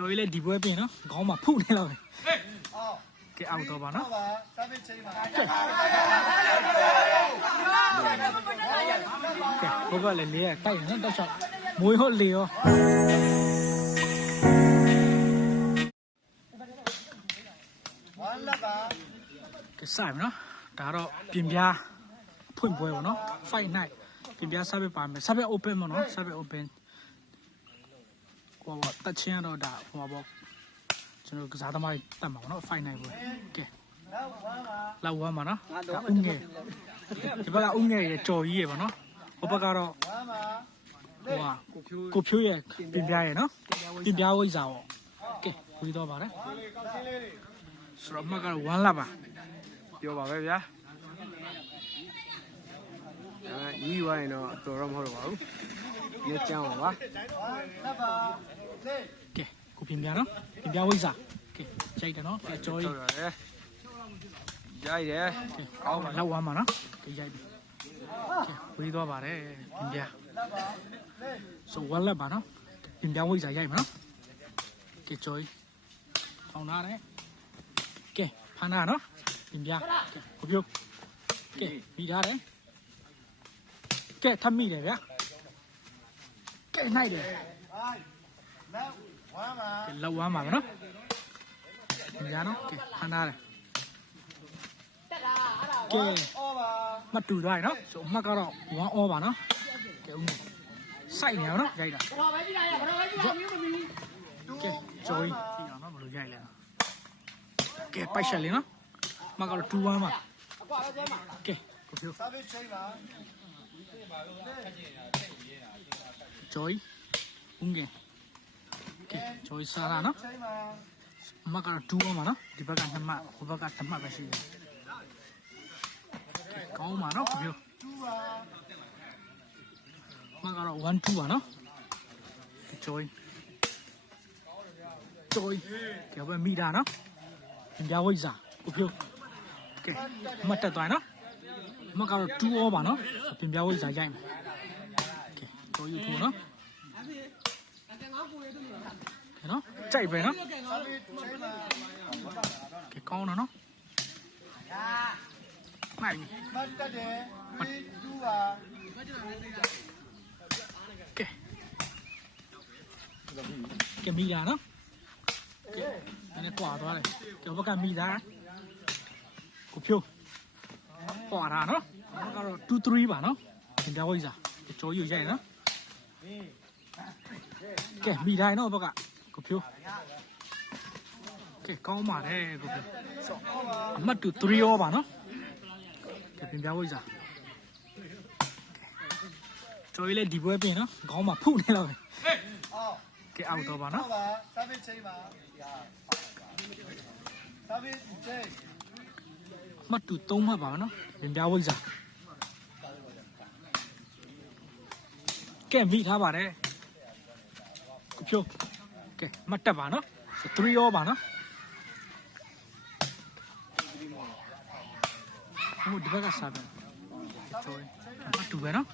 ကျော်ကြီးလည်းဒီပွဲပြင်နော်ခေါင်းမှာဖုတ်နေလောက်ပဲအော်ကဲအောက်တော့ပါနော်ဟုတ်ပါစာပစ်ချိန်ပါကဲဘုဘလည်းလေးရတိုက်နေနော်တောက်ချောက်မွေးဟုတ်လေရောဝမ်းလက်ပါကဲစရမယ်နော်ဒါတော့ပြင်ပြားဖွင့်ပွဲပေါ့နော် fight night ပြင်ပြား service ပါမယ် service open ပေါ့နော် service open ဟိုပေါ့တက်ချင်းတော့ဒါဟိုပေါ့ကျွန်တော်ကစားသမားတွေတက်မှာပေါ့နော် fight night ပွဲကဲနောက်ဝမ်းပါလောက်ဝမ်းပါနော်ဒါဥငယ်ဒီဘက်ကဥငယ်ရဲ့ကြော်ကြီးရဲ့ပေါ့နော်ဟိုဘက်ကတော့ဝမ်းပါဟိုဟာကိုဖြိုးရဲ့ပြင်ပြားရဲ့နော်ပြင်ပြားဝိဇ္ဇာပေါ့ကဲဝီတော့ပါတယ်ကောင်းချင်းလေးတွေဆိုတော့အမှတ်ကတော့1လပါပြောပါပဲဗျာအဲညီးဝိုင်းတော့တော်တော့မဟုတ်တော့ပါဘူးရဲချမ်းပါပါဝမ်းလ က်ပါလေးကဲကိုပြင်ပြားနော်ပြင်ပြားဝိဇ္ဇာကဲကြိုက်တယ်နော်ကဲကြော်ကြီးဟုတ်တယ်ရိုက်တယ်ကဲကောင်းပါလောက်ဝမ်းပါနော်ကဲရိုက်ပြီကဲဝီတော့ပါတယ်ပြင်ပြားလက်ပါလေးဆို1လက်ပါနော်ပြင်ပြားဝိဇ္ဇာရိုက်မှာနော်ကဲကြော်ကြီးထောင်းထားတယ်ကဲဖမ်းထားနော်ပြင်ပြားကဲကိုပြိုးကဲပြီးထားတယ်ကဲထပ်မိတယ်ဗျာကဲနိုင်တယ် ဟိုင်းနောက်ဝမ်းပါကဲလောက်ဝမ်းပါမယ်နော်။ညာနော်ကဲဖမ်းထားတယ်။ကဲအော်ပါမတူသွားရနော်။ဆိုအမှတ်ကတော့1 all ပါနော်။ကဲဦးမေစိုက်နေအောင်နော်ရိုက်တာ။ဘာပဲကြည့်လိုက်ရဘာပဲကြည့်လိုက်ကဲဂျိုးကြီးကြည့်အောင်နော်ဘယ်လိုရိုက်လဲ။ကဲပိုက်ချက်လေးနော်။အမှတ်ကတော့2 1ပါ။ကဲကိုဖြိုးစာပစ်ချိန်ပါဂျိုးကြီးဦးငယ် ကဲဂျိုးကြီးစားတာနော်ချိန်ပါအမှတ်ကတော့2 1ပါနော်ဒီဘက်က2မှတ်ဟိုဘက်က2မှတ်ပဲရှိတယ်။ကဲကောင်းပါနော်ကိုဖြိုး2ပါမကတော့1 2ပါနော် joy joy ကဲဘယ်မိတာနော်ပြင်ပြဝိဇ္ဇာကိုဖြိုးကဲမတ်တက်သွားနော်မကတော့2 all ပါနော်ပြင်ပြဝိဇ္ဇာရိုက်မယ်ကဲ joy ယူထိုးနော်ကဲ နော်ကြိုက်ပဲနော်စာပစ်ချိန်ပါကဲကောင်းတော့နော်နိုင်ပြီမတ်တက်တယ်3 2ပါကဲကဲမိတာနော်ကဲနည်းနည်းကွာသွားတယ်ကဲဘက်ကမိတာကိုဖြိုးကွာတာနော်ဘက်ကတော့2 3ပါနော်သင်ပြဝိဇ္ဇာကြောယူရိုက်နော် ကဲမိတိုင်းနော်ဘက်ကကိုဖြိုးကဲကောင်းပါတယ်ကိုဖြိုးအမှတ်တူ3ရောပါနော်ကဲသင်ပြဝိဇ္ဇာကြော်ရည်လည်းဒီပွဲပြင်နော်ခေါင်းမှာဖုတ်နေလောက်ပဲအော်ကဲအောက်တော့ပါဟုနော်တ်ပါစာပစ်ချိန်ပါစာပစ်ချိန်မှတ်တူ3မှတ်ပါနော်ပြင်ပြဝိဇ္ဇာကဲမိထားပါတယ် ကိုဖြိုးကဲမှတ်တက်ပါနော်3ရောပါနော်ဟိုဒီဘက်ကစားပြန်ကျော်ရမှတ်တူပဲနော်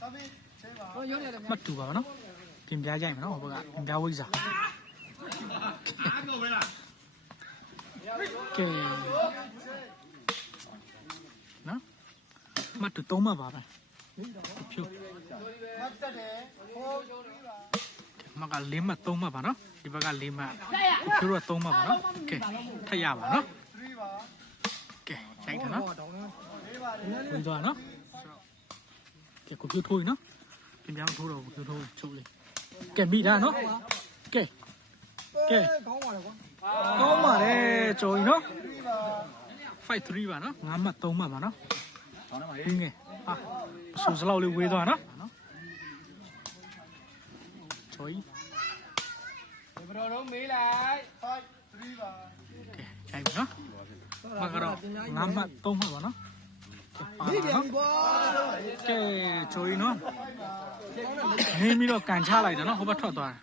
စာပစ်ချိန်ပါမှတ်တူပါနော်ပြင်ပြကြိုက်မယ်နော်ဟိုဘက်ကပြင်ပြဝိဇ္ဇာကဲနော်မှတ်တူ3မှတ်ပါပဲ ကိုဖြိုးမတ်တက်တယ်4 3ပါမက၄မှတ်၃မှတ်ပါနော်ဒီဘက်က၄မှတ်ကိုဖြိုးတော့၃မှတ်ပါနော်ကဲထပ်ရပါနော်3ပါကဲရိုက်တယ်နော်4ပါလေဝင်သွားနော်ကဲကိုဖြိုးထိုးရင်နော်ပြင်ပြောင်းထိုးတော့ကိုဖြိုးထိုးချုပ်လေးကဲမိတာနော်ကဲကဲကောင်းပါလေကွာကောင်းပါတယ်ကျော်ကြီးနော်3ပါ fight 3ပါနော်၅မှတ်3မှတ်ပါနော်ဟင်းငယ် ဟာအဆူစလောက်လေးဝေးသွားနော်နော်ကျော်ကြီးဘယ်တော့မေးလိုက်5 3ပါကဲရိုက်ပြီနော်မကတော့၅မှတ်3မှတ်ပါနော်ကဲပါပါနော်ကွာကဲချိုရီနော်နင်းပြီးတော့ကန်ချလိုက်တယ်နော်ဟိုဘက်ထွက်သွားတယ်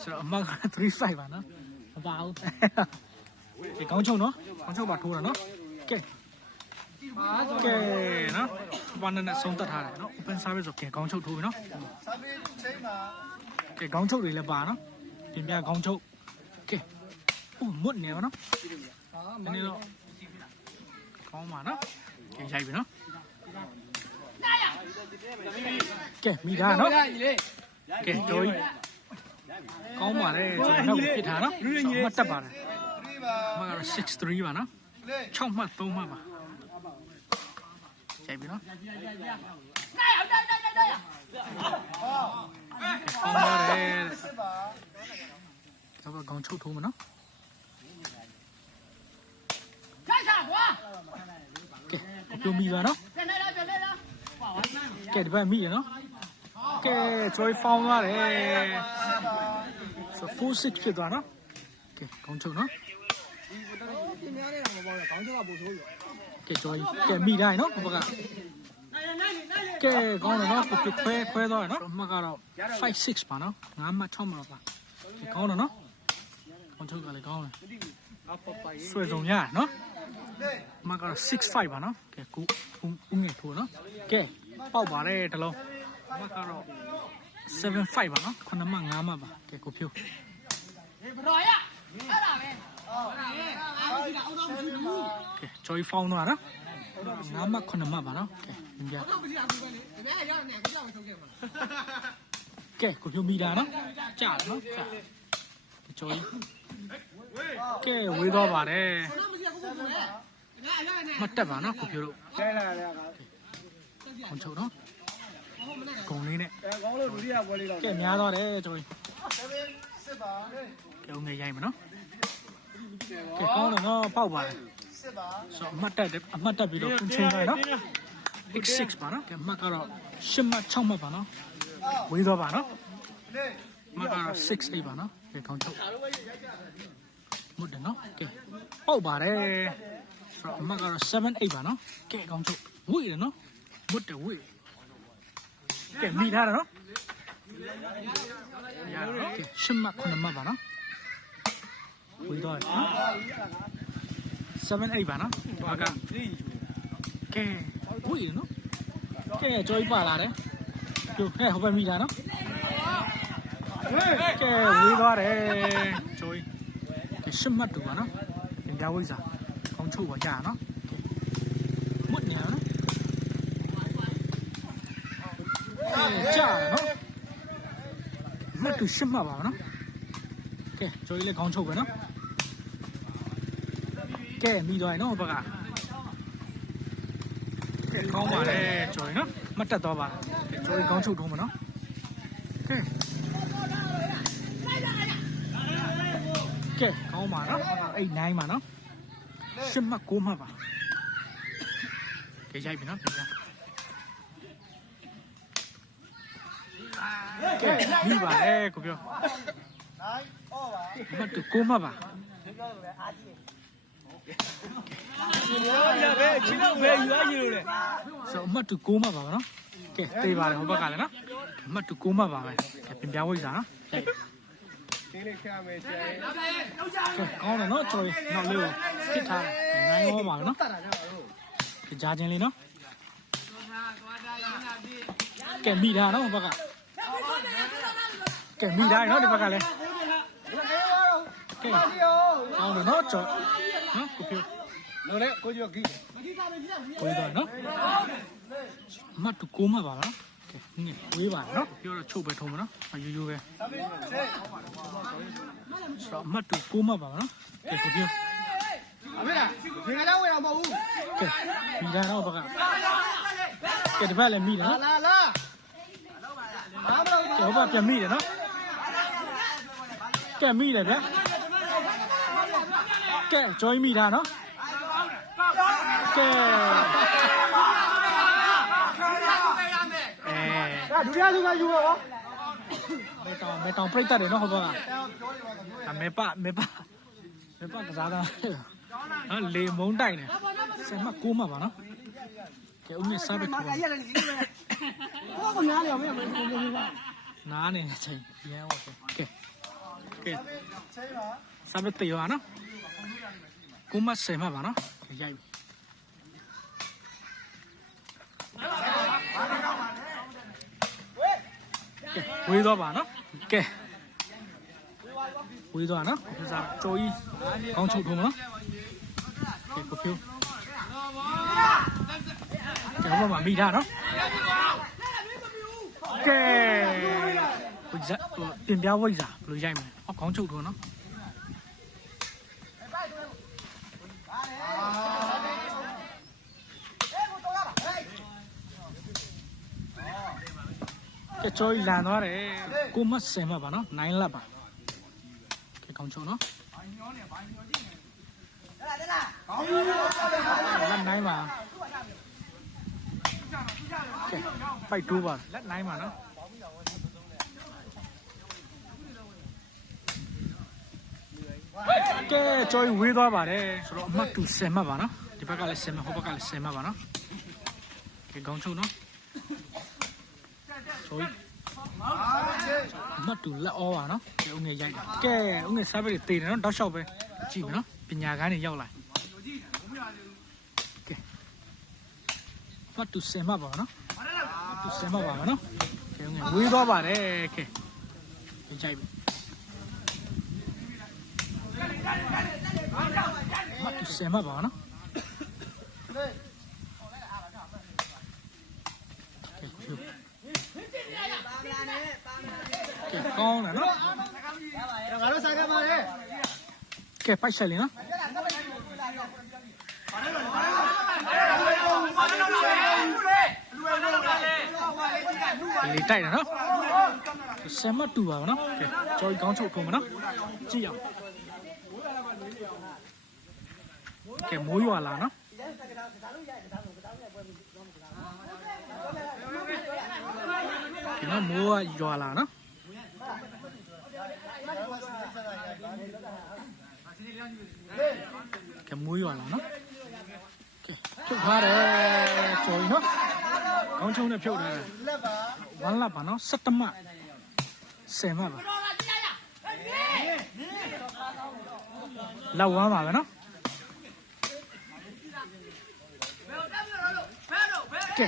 ဆိုတော့အမက35ပါနော်မပါဘူးဒီကောင်းချုံနော်ကောင်းချုံပါထိုးတာနော်ကဲကဲနော် ဘာနဲ့နဲ့ဆုံးသက်ထားတယ်နော် open service ဆိုကဲကောင်းချုံထိုးပြီနော်စာပစ်ချိန်ပါကဲခေါင်းချုပ်တွေလည်းပါနော်ပြင်ပြခေါင်းချုပ်ကဲဦးမွတ်နေပါနော်နည်းနည်းတော့ကောင်းပါနော်ကဲရိုက်ပြီနော်ကဲမိသားနော်ရည်လေကဲတော်ကြီးကောင်းပါလေကျွန်တော်နောက်ဖြစ်ထားနော်မှတ်တက်ပါတယ်မှတ်ကတော့63ပါနော်6မှတ်3မှတ်ပါ ရိုက်ပြီနော်ကောင်းပါတယ်တော့ကောင်းချုပ်ထုံးမနော်ကဲပြုံးမိပါနော်ကဲဒီဘက်မိရနော်ကဲ joy found သွားတယ်ဆို4 6ဖြစ်သွားနော်ကဲကောင်းချုပ်နော်ပြင်များနေတာမပေါ့လေခေါင်းကျောက်ကပို့ဆိုးပြီ ကဲ joy ကဲမိတိုင်းနော်ဘဘကကဲကောင်းတယ်နော်ကိုခွဲခွဲသွားတယ်နော်အမှတ်ကတော့5 6ပါနော်5မှတ်6မှတ်ပါကဲကောင်းတယ်နော်ကောင်းချုပ်ကလည်းကောင်းတယ်အပပရေးဆွဲစုံရတယ်နော်အမှတ်ကတော့6 5ပါနော်ကဲကိုဦးငယ်ထိုးနော်ကဲပေါက်ပါလေတလုံးအမှတ်ကတော့7 5ပါနော်9မှတ်5မှတ်ပါကဲကိုဖြိုး ကဲ joy found သွားနော်ငါးမှတ်ခုနှစ်မှတ်ပါနော်ကဲမြင်ပြကဲကိုပြုံးမိတာနော်ကြာတယ်နော်ကြာ joy ကဲဝေးတော့ပါတယ်မတ်တက်ပါနော်ကိုပြုံးတို့လဲလာရကခွန်ချုပ်နော်ဂုံလေးနဲ့အဲကောင်းလို့ဒုတိယပွဲလေးတော့ကဲများသွားတယ် joy ကဲဦးငယ်ရိုက်မနော် ကဲကောင်းတယ်နော်ပေါက်ပါတယ်ဆိုအမှတ်တက်တယ်အမှတ်တက်ပြီးတော့ kun ချိန်ပါနော် X6 ပါနော်ကဲမှတ်ကတော့10မှတ်6မှတ်ပါနော်ဝေးတော့ပါနော်မှတ်ကတော့6 8ပါနော်ကဲခေါင်းချုပ်မတ်တယ်နော်ကဲပေါက်ပါတယ်ဆိုတော့အမှတ်ကတော့7 8ပါနော်ကဲခေါင်းချုပ်ဝေးတယ်နော်မတ်တယ်ဝေးကဲမိထားတယ်နော်ရတော့ကဲ10မှတ်9မှတ်ပါနော် ဝေးတော့နော်7 8ပါနော်ဘာကကဲဝိနော်ကဲကြောကြီးပါလာတယ်ကျိုဟဲ့ဟိုဘက်မိတာနော်ကဲဝေးသွားတယ်ကြောကြီးကဲရှစ်မှတ်တူပါနော်သင်္ကြန်ဝိဇာကောင်းချုပ်ပါကြာနော်မွတ်နေနော်ကဲကြာနော်မှတ်တူရှစ်မှတ်ပါနော် ကဲကြောကြီးလည်းကောင်းချုပ်ပဲနော်ကဲမိသွားရင်နော်ဟိုဘက်ကကဲကောင်းပါလေကျော်ရင်နော်မတ်တက်တော့ပါကဲကျော်ရင်ကောင်းချုပ်ထုံးမနော်ကဲကဲကောင်းပါနော်အဲ့9ပါနော်ရှစ်မှတ်9မှတ်ပါကဲရိုက်ပြီနော်ပြန်ပြန်ကဲပြီးပါလေကိုပြော မတ်တူ9မှတ်ပါရပဲချင်းတော့ပဲယူရယူလို့လေဆိုအမှတ်တူ6မှတ်ပါပါနော်ကဲတေးပါတယ်ဟိုဘက်ကလည်းနော်အမှတ်တူ6မှတ်ပါပဲကဲပြန်ပြဝိဇ္ဇာနော်ရိုက်ချင်းလေးခရမယ်ကျဲကဲကောင်းတယ်နော်ကျော်ရင်နောက်လေးကိုပစ်ထားတယ်နိုင်ရောပါနော်ကြားချင်းလေးနော်ကဲမိထားနော်ဘက်ကကဲမိထားနော်ဒီဘက်ကလည်း ကဲကောင်းတယ်နော်ကျော်နော်ကိုပြလို့လေကိုကျော်ဂီကိုတော့နော်မတ်တူကိုမပါလားကဲငင်းဝေးပါနော်ပြောတော့ချုပ်ပဲထုံးမနော်အယူယူပဲဆိုတော့မတ်တူကိုမပါနော်ကဲကိုပြောအမေလားဒီကကြောင်ဝယ်တော့မဟုတ်ဘူးကဲမိသားတော့ဘကကဲဒီဘက်လည်းမိတယ်နော်လာလာဘာမလို့ကဲဟိုဘက်ပြန်မိတယ်နော်ကဲမိတယ်ဗျ ကဲ join မိတာနော်ကဲအဲဒါဒုတိယဆုံးကယူတော့မေတောင်မေတောင်ပြိတ်တက်တယ်နော်ဟိုဘက်ကအမေပမေပမေပကစားတာနော်လေမုံတိုက်နေဆယ်မကိုးမှာပါနော်ကဲဦးမြင့်စားပဲထိုးပါရတယ်ဒီလိုပဲဘောကများနေအောင်မင်းမင်းနားနေတဲ့အချိန်ရမ်းဟုတ်ကဲကဲစားပဲတေးပါနော် ကိုမဆယ်မှာပါနော်ရိုက်ပြီကဲဝေးတော့ပါနော်ကဲဝေးသွားနော်ကိုစားကြော်ကြီးကောင်းချုပ်ထုံးနော်ကဲကိုဖြူကဲဟိုမှာမိထားနော်ကဲဟိုဇက်ဟိုပြင်ပြဝိဇ္ဇာဘယ်လိုရိုက်မလဲအော်ကောင်းချုပ်ထုံးနော် ကဲကြော်ကြီးလန်သွားတယ်ကိုမဆင်မပါနော်9လက်ပါကဲကောင်းချုပ်နော်လက်9ပါကဲပိုက်တိုးပါလက်9ပါနော်ကဲကြော်ကြီးဝေးသွားပါတယ်ဆိုတော့အမှတ်တူ10မှတ်ပါနော်ဒီဘက်ကလည်း10မှတ်ဟိုဘက်ကလည်း10မှတ်ပါနော်ကဲကောင်းချုပ်နော် ကြော်ကြီးအမတ်တူလက်ဩပါနော်ကဲဦးငယ်ရိုက်တာကဲဦးငယ်စားပဲတေးတယ်နော်တောက်လျှောက်ပဲကြည့်မယ်နော်ပညာကန်းတွေရောက်လာကဲအမတ်တူစင်မပါနော်အမတ်တူစင်မပါမနော်ကဲဦးငယ်ဝေးသွားပါတယ်ကဲကြိုက်ပြီအမတ်တူစင်မပါနော် ကဲကောင်းတယ်နော်ငါတို့ဆိုင်ကမှာလေကဲပိုက်ဆက်လင်းနော်လေးတိုက်တယ်နော်ဆမ်မတူပါဗောနော်ကဲကြော်ကြီးကောင်းချုပ်ကုန်မနော်ကြည့်အောင်ကဲမိုးရွာလာနော် ကဲနော်မိုးကရွာလာနော်ကဲမွေးရွာလာနော်ကဲဖြုတ်ထားတယ်ကျော်ကြီးနော်ကောင်းချုံနဲ့ဖြုတ်ထားတယ်လက်ပါဝမ်းလက်ပါနော်17မှ10မှပါလောက်ဝမ်းပါပဲနော် ကဲ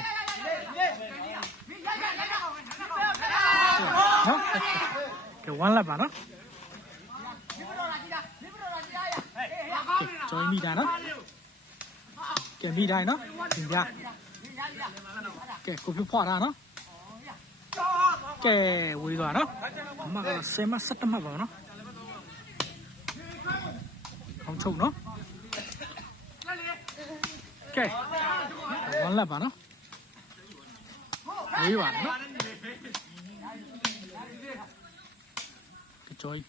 နော်ကဲဝမ်းလက်ပါနော်ကဲကျော်ကြီးမိတာနော်ကဲမိတိုင်းနော်သင်ပြကဲကိုပြဖွာတာနော်ကဲဝေးသွားနော်အမကဆယ်မ17မှတ်ပါနော်အောင်ချုပ်နော်ကဲဝမ်းလက်ပါနော် ဝေးပါနော်ကဲကျော်ကြီး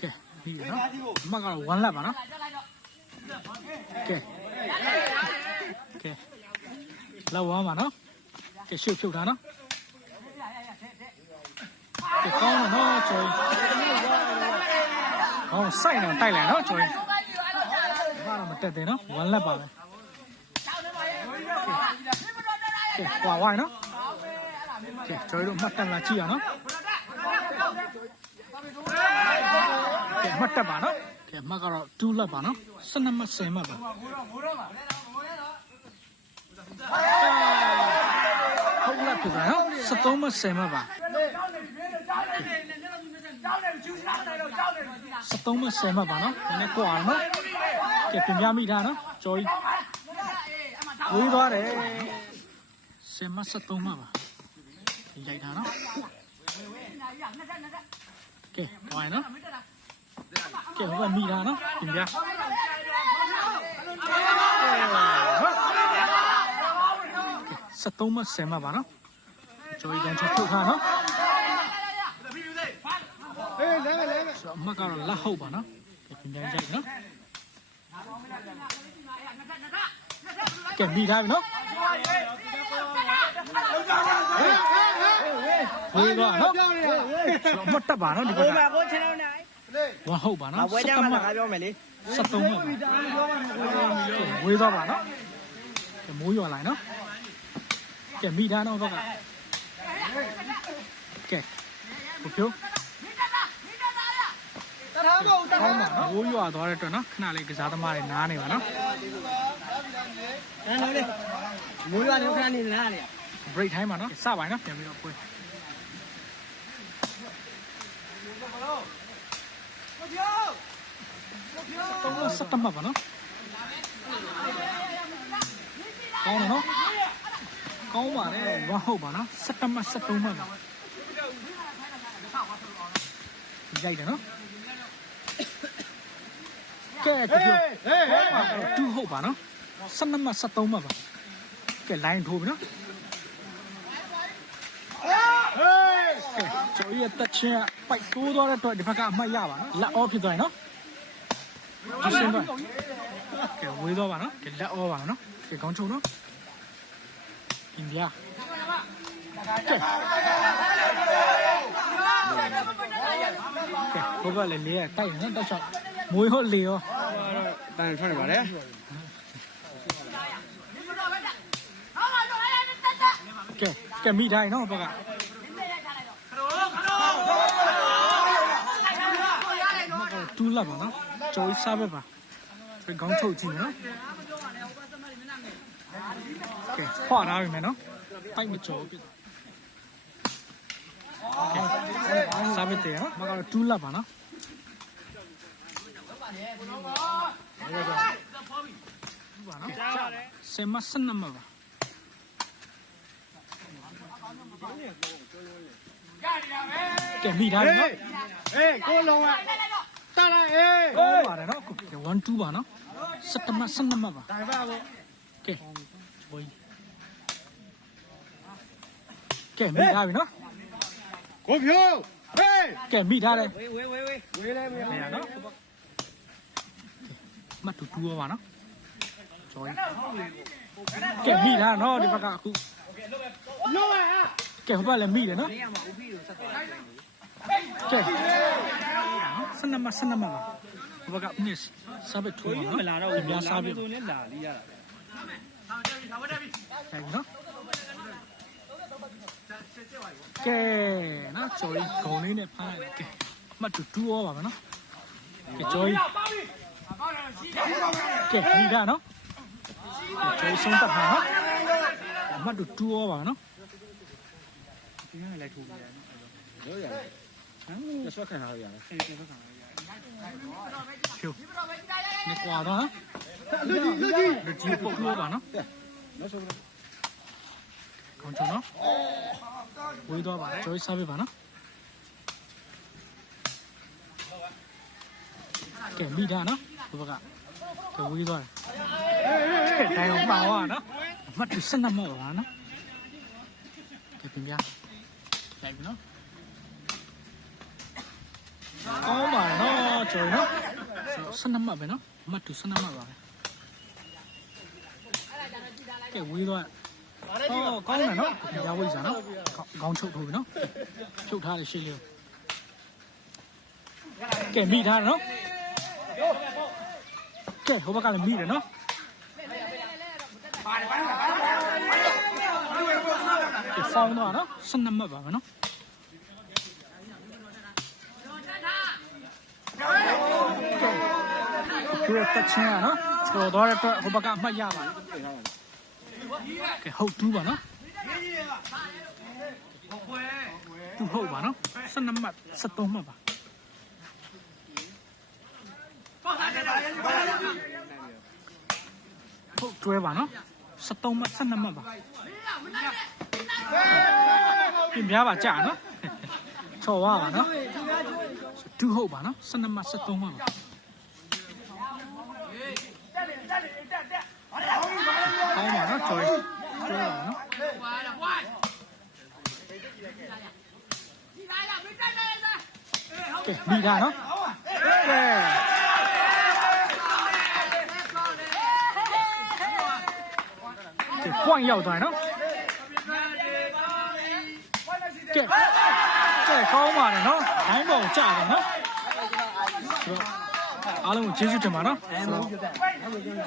ကဲပြီးရနော်အမကတော့ဝမ်းလက်ပါနော်ကဲကဲလောက်ဝမ်းပါနော်ကဲရှုပ်ဖြုတ်တာနော်ကဲကောင်းတော့နော်ကျော်ကြီးဟောစိုက်နေ တိုက်လိုက်နော်ကျော်ကြီးဘာမှမတက်သေးနော်ဝမ်းလက်ပါပဲကဲကွာဝိုင်းနော်ကဲကျော်ကြီးတို့မှတ်တက်လာကြည့်အောင်နော်ကဲမှတ်တက်ပါနော်ကဲမှတ်ကတော့2လက်ပါနော်12မှတ်10မှတ်ပါဟုတ်လက်ဖြစ်ပါနော်73မှတ်10မှတ်ပါ73မှတ်10မှတ်ပါနော်နည်းနည်းကွာနော်ကဲပြင်ပြမိတာနော်ကျော်ကြီးဝေးသွားတယ် 10မှတ်73မှတ်ပါရိုက်တာနော်ကဲဝိုင်းနော်ကဲဟိုကမိတာနော်ပြင်ပြ73မှတ်10မှတ်ပါနော်ကျော်ကြီးကန်ချက်ထုတ်ထားနော်ဟေးလဲလဲလဲဆိုတော့အမတ်ကတော့လက်ဟုတ်ပါနော်ကဲပြင်ပြရိုက်နော် ကဲမိထားပြီနော်ဝေးသွားနော်ဆိုတော့အမတ်တက်ပါနော်ဒီဘက်ကကိုချင်တော့နိုင်ဝမ်းဟုတ်ပါနော်အဝဲကြ17မှာမှတ်ငါပြောမယ်လေ73မှတ်ပါဝေးသွားပါနော်ကဲမိုးရွာလိုက်နော်ကဲမိထားနော်ဘက်ကကဲဘုဖြိုးတထားမဟုတ်တကောထားင်းပါနော်မိုးရွာသွားတဲ့အတွက်နော်ခဏလေးကစားသမားတွေနားနေပါနော် ဟမ်လို့လေမိုးရွာနေခဏနေလားလေ break time ပါနော်စပါနော်ပြန်ပြီးတော့ပွဲတော့စက်တမပါနော်ကောင်းတယ်နော်ကောင်းပါတယ်ဝမ်းဟုတ်ပါနော်စက်တမစက်သုံးပါပါရိုက်တယ်နော်ကဲကဲဟေးဟေးတူဟုတ်ပါနော် စက်နမစက်သုံးပါပါကဲ line ထိုးပြီနော်ဟေးကဲကျော်ရဲ့တက်ချင်းကပိုက်တိုးသွားတဲ့အတွက်ဒီဘက်ကအမှတ်ရပါနော်လက်အောဖြစ်သွားရင်နော်ဒီစင်ပါကဲဝေးသွားပါနော်ကဲလက်အောပါနော်ကဲခေါင်းချုံနော်အင်ဒီယာကဲကဲဘဘလည်းလေးရတိုက်နော်တောက်ချောက်မွေးဟောလေရောတန်ထွက်နေပါလေ ကဲကဲမိတိုင်းနော်ဘက်ကတူးလာပါနော်ကျော်စားပဲပါဒီခေါင်းထုတ်ကြည့်နော်ကဲခွာထားပြီမယ်နော်ပိုက်မကျော်ပြကဲစားပဲတယ်နော်မကတော့တူးလာပါနော်ပါနော်ဆယ်မစနမပါ ကဲမိထားပြီနော် ဟေးကိုလုံးอ่ะတက်လိုက်ဟေး ကောင်းပါတယ်နော်ကဲ1 2ပါနော်စက်တမစနမပါ တိုင်ပါဘော ကဲဘိုးကဲမိထားပြီနော် ကိုဖြိုးဟေး ကဲမိထားတယ် ဝေးဝေးဝေးဝေးဝေးလဲမရ နေရနော်မတ်တူတူပါနော်ဂျော်ကဲမိထားနော်ဒီဘက်ကအခု လုံးอ่ะ ကဲဟိုဘက်လည်းမိတယ်နော်ကဲစနမစနမပါဟိုဘက်ကနစ်စားပဲထူပါနော်မလာတော့ဘူးစားပဲဆိုနဲ့လာလီရတာကဲနော်ကဲနော်ကျော်ကြီးဂုံလေးနဲ့ဖမ်းလိုက်ကဲမှတ်တူတူရောပါမယ်နော်ကဲကျော်ကြီးကဲမိတာနော်ကဲကျော်ကြီးဆုံးတက်ပါနော်မှတ်တူတူရောပါနော် ဒီကလည်းထိုးပြရတယ်လို့ရတယ်ဟမ်လက်ဆွဲခံထားလို့ရတယ်အေးပြန်ဖက်ခံရဖြိုနေကွာတော့လူကြီးလူကြီးလူကြီးပုတ်လို့ပါနော်နောက်ဆုံးခေါင်းချုံနော်ဝေးတော့ပါကျော်ကြီးစားပေးပါနော်ကဲမိတာနော်ဒီဘက်ကကဲဝေးသွားတယ်တိုင်အောင်ပါဝါနော်အမှတ်တူစနမောပါနော်ကဲပြင်ပြ လိုက်ပြီနော်ကောင်းပါနော်ကျော်နော်စနမပဲနော်အမှတ်တူစနမပါပဲကဲဝေးတော့ဟောကောင်းတယ်နော်ရဝိဇာနော်ခေါင်းချုပ်ထိုးပြီနော်ချုပ်ထားတယ်ရှေ့လေးကဲမိထားတယ်နော်ကဲဟိုဘက်ကလည်းမိတယ်နော်ဒီ ဖောင်းတော့နော်စနမတ်ပါမယ်နော်ဒီတက်ချင်းရနော်ကျော်တော့တဲ့အတွက်ဟိုဘက်ကအမှတ်ရပါကဲဟုတ်တူးပါနော်တူဟုတ်ပါနော်စနမတ်73မှတ်ပါဟုတ်တွဲပါနော်73မှတ်12မှတ်ပါ ပြင်ပြပါကြာနော်ချော်ဝါပါနော်ဒူးဟုတ်ပါနော်12မှ73ပါပါကောင်းပါနော်ကျော်ကျော်ပါနော်ကဲမိတာနော်ကဲကဲ point ရောက်သွားနော် ကဲကဲကောင်းပါတယ်နော်ဒိုင်းပေါ်ကြာတယ်နော်ဆိုတော့အားလုံးကိုကျေးဇူးတင်ပါနော်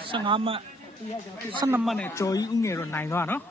15မှတ်12မှတ်နဲ့ကြော်ကြီးဥငယ်တော့နိုင်သွားနော်